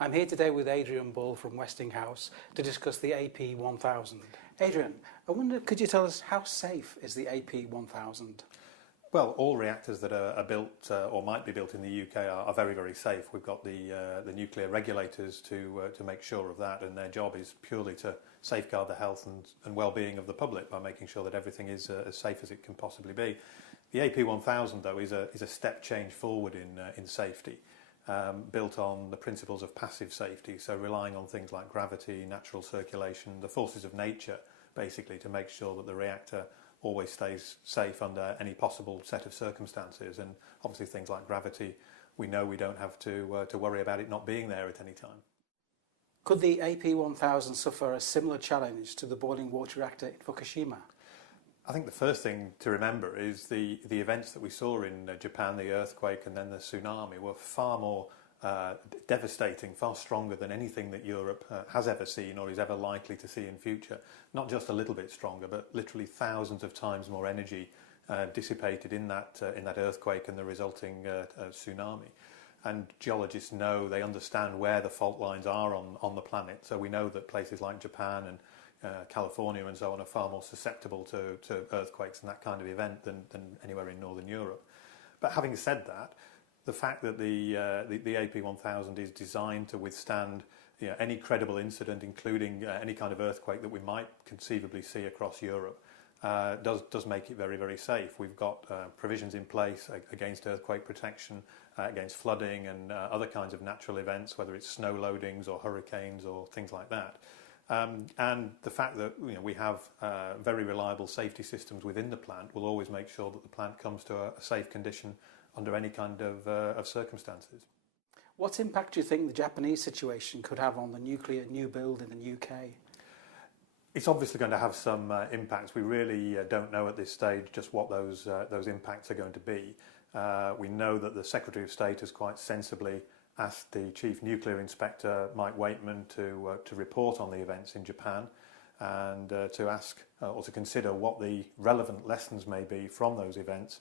I'm here today with Adrian Bull from Westinghouse to discuss the AP1000. Adrian, I wonder, could you tell us how safe is the AP1000? Well, all reactors that are built or might be built in the UK are very, very safe. We've got the nuclear regulators to make sure of that, and their job is purely to safeguard the health and well-being of the public by making sure that everything is as safe as it can possibly be. The AP1000, though, is a step change forward in safety, built on the principles of passive safety, so relying on things like gravity, natural circulation, the forces of nature, basically, to make sure that the reactor always stays safe under any possible set of circumstances. And obviously things like gravity, we know we don't have to worry about it not being there at any time. Could the AP1000 suffer a similar challenge to the boiling water reactor in Fukushima? I think the first thing to remember is the events that we saw in Japan, the earthquake and then the tsunami, were far more devastating, far stronger than anything that Europe has ever seen or is ever likely to see in future. Not just a little bit stronger, but literally thousands of times more energy dissipated in that earthquake and the resulting tsunami. And geologists know, they understand where the fault lines are on the planet. So we know that places like Japan and California and so on are far more susceptible to earthquakes and that kind of event than anywhere in Northern Europe. But having said that, the fact that the AP1000 is designed to withstand any credible incident, including any kind of earthquake that we might conceivably see across Europe, does make it very, very safe. We've got provisions in place against earthquake protection, against flooding and other kinds of natural events, whether it's snow loadings or hurricanes or things like that. And the fact that we have very reliable safety systems within the plant will always make sure that the plant comes to a safe condition under any kind of circumstances. What impact do you think the Japanese situation could have on the nuclear new build in the UK? It's obviously going to have some impacts. We really don't know at this stage just what those impacts are going to be. We know that the Secretary of State has quite sensibly asked the Chief Nuclear Inspector, Mike Waitman, to report on the events in Japan and to ask or to consider what the relevant lessons may be from those events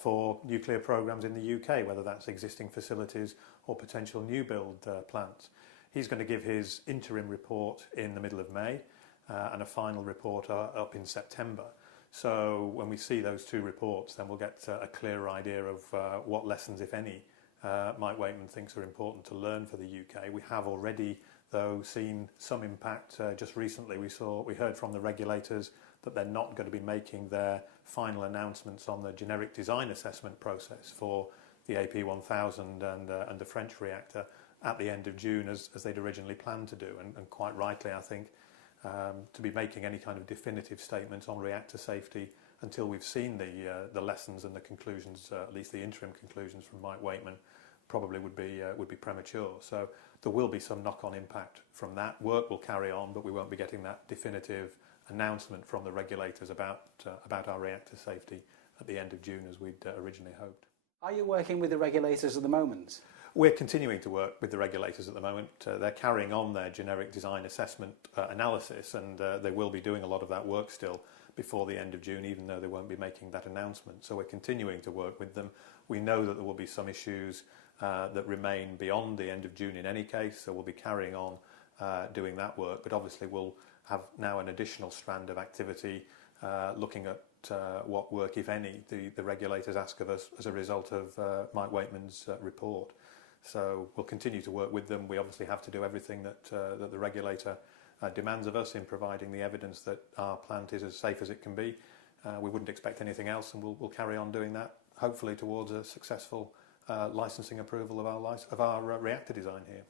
for nuclear programmes in the UK, whether that's existing facilities or potential new build plants. He's going to give his interim report in the middle of May and a final report up in September. So when we see those two reports, then we'll get a clearer idea of what lessons, if any, Mike Waitman thinks are important to learn for the UK. We have already, though, seen some impact. Just recently we heard from the regulators that they're not going to be making their final announcements on the generic design assessment process for the AP1000 and the French reactor at the end of June as they'd originally planned to do. And quite rightly, I think, to be making any kind of definitive statements on reactor safety until we've seen the lessons and the conclusions, at least the interim conclusions from Mike Waitman, probably would be premature. So there will be some knock-on impact from that. Work will carry on, but we won't be getting that definitive announcement from the regulators about our reactor safety at the end of June as we'd originally hoped. Are you working with the regulators at the moment? We're continuing to work with the regulators at the moment. They're carrying on their generic design assessment analysis, and they will be doing a lot of that work still before the end of June, even though they won't be making that announcement. So we're continuing to work with them. We know that there will be some issues that remain beyond the end of June in any case, so we'll be carrying on doing that work. But obviously we'll have now an additional strand of activity looking at what work, if any, the regulators ask of us as a result of Mike Waitman's report. So we'll continue to work with them. We obviously have to do everything that the regulator demands of us in providing the evidence that our plant is as safe as it can be. We wouldn't expect anything else, and we'll carry on doing that, hopefully towards a successful licensing approval of our reactor design here.